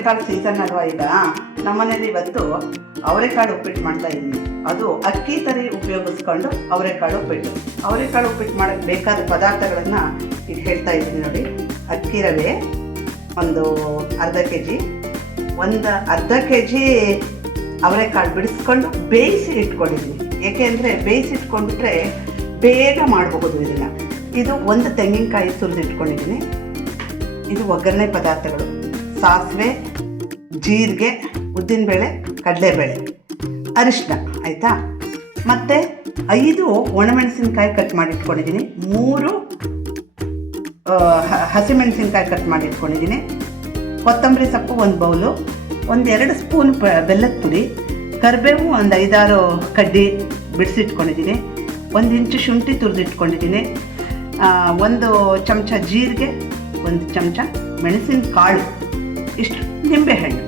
ಅವರೆಕಾಳು ಸೀಸನ್ ಅಲ್ವಾ ಈಗ. ನಮ್ಮನೇಲಿ ಇವತ್ತು ಅವರೆಕಾಳು ಉಪ್ಪಿಟ್ಟು ಮಾಡ್ತಾ ಇದ್ದೀನಿ. ಅದು ಅಕ್ಕಿ ತರಿ ಉಪಯೋಗಿಸ್ಕೊಂಡು ಅವರೆಕಾಳು ಉಪ್ಪಿಟ್ಟು. ಅವರೆಕಾಳು ಉಪ್ಪಿಟ್ಟು ಮಾಡೋಕ್ಕೆ ಬೇಕಾದ ಪದಾರ್ಥಗಳನ್ನು ಈಗ ಹೇಳ್ತಾ ಇದ್ದೀನಿ ನೋಡಿ. ಅಕ್ಕಿ ರವೆ ಒಂದು ಅರ್ಧ ಕೆ ಜಿ, ಅರ್ಧ ಕೆ ಜಿ ಅವರೆಕಾಳು ಬಿಡಿಸ್ಕೊಂಡು ಬೇಯಿಸಿ ಇಟ್ಕೊಂಡಿದ್ದೀನಿ. ಏಕೆಂದರೆ ಬೇಯಿಸಿ ಇಟ್ಕೊಂಡ್ಬಿಟ್ರೆ ಬೇಗ ಮಾಡಬಹುದು ಇದನ್ನು. ಇದು ಒಂದು ತೆಂಗಿನಕಾಯಿ ಸುರಿದು ಇಟ್ಕೊಂಡಿದ್ದೀನಿ. ಇದು ಒಗ್ಗರಣೆ ಪದಾರ್ಥಗಳು: ಸಾಸಿವೆ, ಜೀರಿಗೆ, ಉದ್ದಿನಬೇಳೆ, ಕಡಲೆಬೇಳೆ, ಅರಿಶಿನ, ಆಯಿತಾ. ಮತ್ತು 5 ಒಣಮೆಣಸಿನ್ಕಾಯಿ ಕಟ್ ಮಾಡಿ ಇಟ್ಕೊಂಡಿದ್ದೀನಿ, 3 ಹಸಿಮೆಣಸಿನ್ಕಾಯಿ ಕಟ್ ಮಾಡಿ ಇಟ್ಕೊಂಡಿದ್ದೀನಿ, ಕೊತ್ತಂಬರಿ ಸೊಪ್ಪು 1 ಬೌಲು, 1-2 ಸ್ಪೂನ್ ಬೆಲ್ಲದ ಪುಡಿ, ಕರಿಬೇವು 5-6 ಕಡ್ಡಿ ಬಿಡಿಸಿಟ್ಕೊಂಡಿದ್ದೀನಿ, 1 ಇಂಚು ಶುಂಠಿ ತುರಿದಿಟ್ಕೊಂಡಿದ್ದೀನಿ, 1 ಚಮಚ ಜೀರಿಗೆ, 1 ಚಮಚ ಮೆಣಸಿನಕಾಳು, ಇಷ್ಟು ನಿಂಬೆಹಣ್ಣು,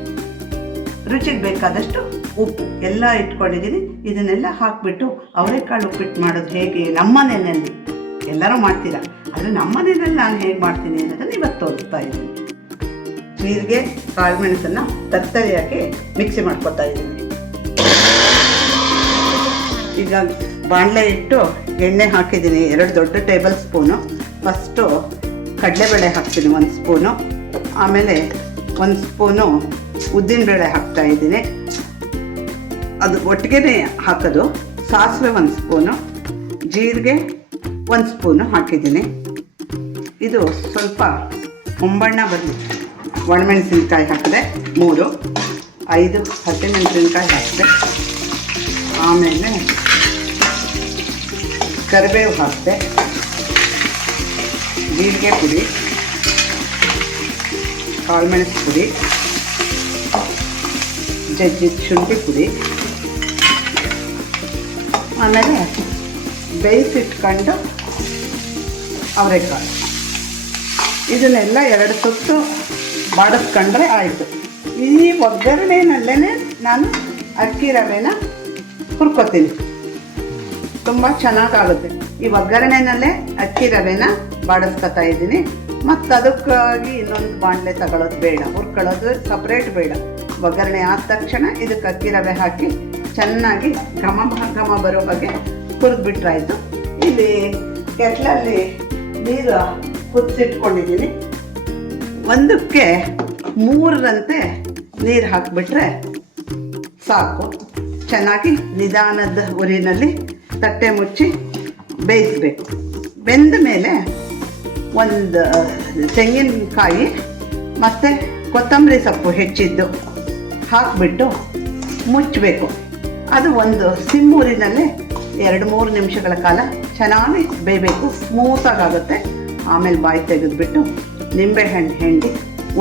ರುಚಿಗೆ ಬೇಕಾದಷ್ಟು ಉಪ್ಪು ಎಲ್ಲ ಇಟ್ಕೊಂಡಿದ್ದೀನಿ. ಇದನ್ನೆಲ್ಲ ಹಾಕಿಬಿಟ್ಟು ಅವರೆಕಾಳು ಉಪ್ಪಿಟ್ಟು ಮಾಡೋದು ಹೇಗೆ ನಮ್ಮನೆಯಲ್ಲಿ ಎಲ್ಲರೂ ಮಾಡ್ತೀರಾ, ಆದರೆ ನಮ್ಮನೆಯಲ್ಲಿ ನಾನು ಹೇಗೆ ಮಾಡ್ತೀನಿ ಅನ್ನೋದನ್ನು ಇವತ್ತು ತೋರಿಸ್ತಾ ಇದ್ದೀನಿ. ಜೀರಿಗೆ, ಕಾಳು ಮೆಣಸನ್ನು ತರ್ತರಿಯಾಗಿ ಮಿಕ್ಸಿ ಮಾಡ್ಕೊತಾ ಇದ್ದೀನಿ. ಈಗ ಬಾಣಲೆ ಇಟ್ಟು ಎಣ್ಣೆ ಹಾಕಿದ್ದೀನಿ, 2 ದೊಡ್ಡ ಟೇಬಲ್ ಸ್ಪೂನು. ಫಸ್ಟು ಕಡಲೆಬೇಳೆ ಹಾಕ್ತೀನಿ 1 ಸ್ಪೂನು, ಆಮೇಲೆ 1 ಸ್ಪೂನು ಉದ್ದಿನಬೇಳೆ ಹಾಕ್ತಾಯಿದ್ದೀನಿ, ಅದು ಒಟ್ಟಿಗೆ ಹಾಕೋದು. ಸಾಸಿವೆ 1 ಸ್ಪೂನು, ಜೀರಿಗೆ 1 ಸ್ಪೂನು ಹಾಕಿದ್ದೀನಿ. ಇದು ಸ್ವಲ್ಪ ಹೊಂಬಣ್ಣ ಬರಲಿ ಒಣಮೆಣಸಿನ್ಕಾಯಿ ಹಾಕಿದೆ 3, 5 ಹಸಿಮೆಣಸಿನ್ಕಾಯಿ ಹಾಕಿದೆ, ಆಮೇಲೆ ಕರಿಬೇವು ಹಾಕಿದೆ, ಜೀರಿಗೆ ಪುಡಿ, ಕಾಳುಮೆಣಸು ಪುಡಿ, ಜಜ್ಜಿದ ಶುಂಠಿ ಪುಡಿ, ಆಮೇಲೆ ಬೇಯಿಸಿಟ್ಕೊಂಡು ಅವರೆಕಾಳು, ಇದನ್ನೆಲ್ಲ 2 ಸುತ್ತು ಬಾಡಿಸ್ಕೊಂಡ್ರೆ ಆಯಿತು. ಈ ಒಗ್ಗರಣೆನಲ್ಲೇ ನಾನು ಅಕ್ಕಿ ರವೆನ ಹುರ್ಕೋತೀನಿ, ತುಂಬ ಚೆನ್ನಾಗಾಗುತ್ತೆ. ಈ ಒಗ್ಗರಣೆನಲ್ಲೇ ಅಕ್ಕಿ ರವೆನ ಬಾಡಿಸ್ಕೊತಾ ಇದ್ದೀನಿ. ಮತ್ತು ಅದಕ್ಕಾಗಿ ಇನ್ನೊಂದು ಬಾಣಲೆ ತಗೊಳ್ಳೋದು ಬೇಡ, ಹುರ್ಕೊಳ್ಳೋದು ಸಪ್ರೇಟ್ ಬೇಡ. ಒಗ್ಗರಣೆ ಆದ ತಕ್ಷಣ ಇದಕ್ಕೆ ಅಕ್ಕಿ ರವೆ ಹಾಕಿ ಚೆನ್ನಾಗಿ ಘಮ ಬರೋ ಬಗ್ಗೆ ಹುರಿದ್ಬಿಟ್ರಾಯಿತು. ಇಲ್ಲಿ ಕೆಟ್ಲಲ್ಲಿ ನೀರು ಕುದಿಸಿಟ್ಕೊಂಡಿದ್ದೀನಿ, 1ಕ್ಕೆ 3ರಂತೆ ನೀರು ಹಾಕಿಬಿಟ್ರೆ ಸಾಕು. ಚೆನ್ನಾಗಿ ನಿಧಾನದ ಉರಿನಲ್ಲಿ ತಟ್ಟೆ ಮುಚ್ಚಿ ಬೇಯಿಸಬೇಕು. ಬೆಂದ ಮೇಲೆ 1 ತೆಂಗಿನಕಾಯಿ ಮತ್ತು ಕೊತ್ತಂಬರಿ ಸೊಪ್ಪು ಹೆಚ್ಚಿದ್ದು ಹಾಕಿಬಿಟ್ಟು ಮುಚ್ಚಬೇಕು. ಅದು ಒಂದು ಸಿಮ್ಮೂರಿನಲ್ಲೇ 2-3 ನಿಮಿಷಗಳ ಕಾಲ ಚೆನ್ನಾಗಿ ಬೇಯಬೇಕು, ಸ್ಮೂತಾಗುತ್ತೆ. ಆಮೇಲೆ ಬಾಯಿ ತೆಗೆದುಬಿಟ್ಟು ನಿಂಬೆಹಣ್ಣು ಹಿಂಡಿ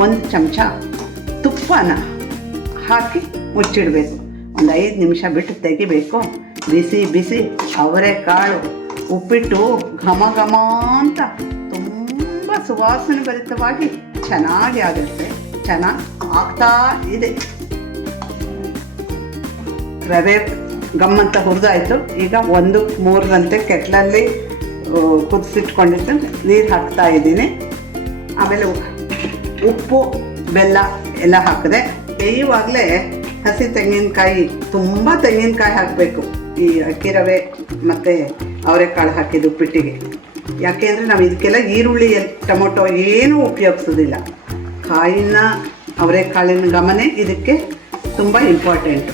1 ಚಮಚ ತುಪ್ಪನ ಹಾಕಿ ಮುಚ್ಚಿಡಬೇಕು. ಒಂದು 5 ನಿಮಿಷ ಬಿಟ್ಟು ತೆಗಿಬೇಕು. ಬಿಸಿ ಬಿಸಿ ಅವರೆಕಾಳು ಉಪ್ಪಿಟ್ಟು ಘಮ ಅಂತ ತುಂಬ ಸುವಾಸನೆ ಭರಿತವಾಗಿ ಚೆನ್ನಾಗಿ ಆಗುತ್ತೆ. ಚೆನ್ನಾಗಿ ಆಗ್ತಾ ಇದೆ. ರವೆ ಗಮ್ಮಂತ ಹುರಿದಾಯಿತು. ಈಗ 1-3ರಂತೆ ಕೆಟ್ಲಲ್ಲಿ ಕುದಿಸಿಟ್ಕೊಂಡಿದ್ದು ನೀರು ಹಾಕ್ತಾ ಇದ್ದೀನಿ. ಆಮೇಲೆ ಉಪ್ಪು, ಬೆಲ್ಲ ಎಲ್ಲ ಹಾಕಿದೆ. ಬೇಯುವಾಗಲೇ ಹಸಿ ತೆಂಗಿನಕಾಯಿ, ತುಂಬ ತೆಂಗಿನಕಾಯಿ ಹಾಕಬೇಕು ಈ ಅಕ್ಕಿ ರವೆ ಮತ್ತು ಅವರೆಕಾಳು ಹಾಕಿದ ಉಪ್ಪಿಟ್ಟಿಗೆ. ಯಾಕೆಂದರೆ ನಾವು ಇದಕ್ಕೆಲ್ಲ ಈರುಳ್ಳಿ, ಟೊಮೊಟೊ ಏನೂ ಉಪಯೋಗಿಸೋದಿಲ್ಲ. ಕಾಯಿನ ಅವರೆಕಾಳಿನ ಗಮನೆ ಇದಕ್ಕೆ ತುಂಬ ಇಂಪಾರ್ಟೆಂಟು.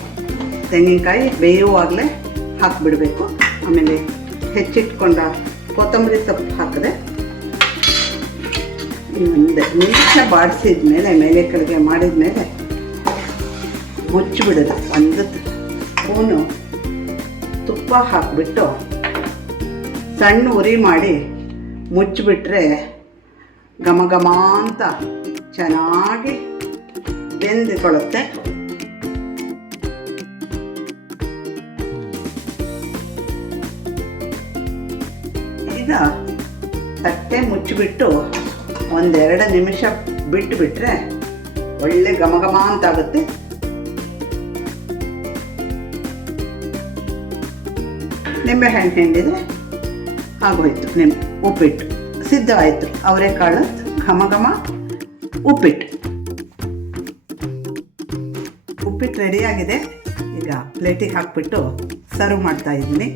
ತೆಂಗಿನಕಾಯಿ ಬೇಯುವಾಗಲೇ ಹಾಕಿಬಿಡಬೇಕು. ಆಮೇಲೆ ಹೆಚ್ಚಿಟ್ಕೊಂಡ ಕೊತ್ತಂಬರಿ ಸೊಪ್ಪು ಹಾಕಿದೆ. 1 ನಿಮಿಷ ಬಾಡಿಸಿದ ಮೇಲೆ ಕೆಳಗೆ ಮಾಡಿದ ಮೇಲೆ ಮುಚ್ಚಿಬಿಡೋದು. 1 ಸ್ಪೂನು ತುಪ್ಪ ಹಾಕಿಬಿಟ್ಟು ಸಣ್ಣ ಉರಿ ಮಾಡಿ ಮುಚ್ಚಿಬಿಟ್ರೆ ಘಮ ಅಂತ ಚೆನ್ನಾಗಿ ಬೆಂದುಕೊಳ್ಳುತ್ತೆ. ಈಗ ತಟ್ಟೆ ಮುಚ್ಚಿಬಿಟ್ಟು 1-2 ನಿಮಿಷ ಬಿಟ್ಟುಬಿಟ್ರೆ ಒಳ್ಳೆ ಘಮ ಅಂತಾಗುತ್ತೆ. ನಿಂಬೆಹಣ್ಣು ಹಿಂಡಿದರೆ ಆಗೋಯ್ತು. ಉಪ್ಪಿಟ್ಟು ಸಿದ್ಧವಾಯಿತು. ಅವರೆಕಾಳು ಘಮ ಉಪ್ಪಿಟ್ಟು. ಉಪ್ಪಿಟ್ಟು ರೆಡಿಯಾಗಿದೆ. ಈಗ ಪ್ಲೇಟಿಗೆ ಹಾಕ್ಬಿಟ್ಟು ಸರ್ವ್ ಮಾಡ್ತಾ ಇದ್ದೀನಿ.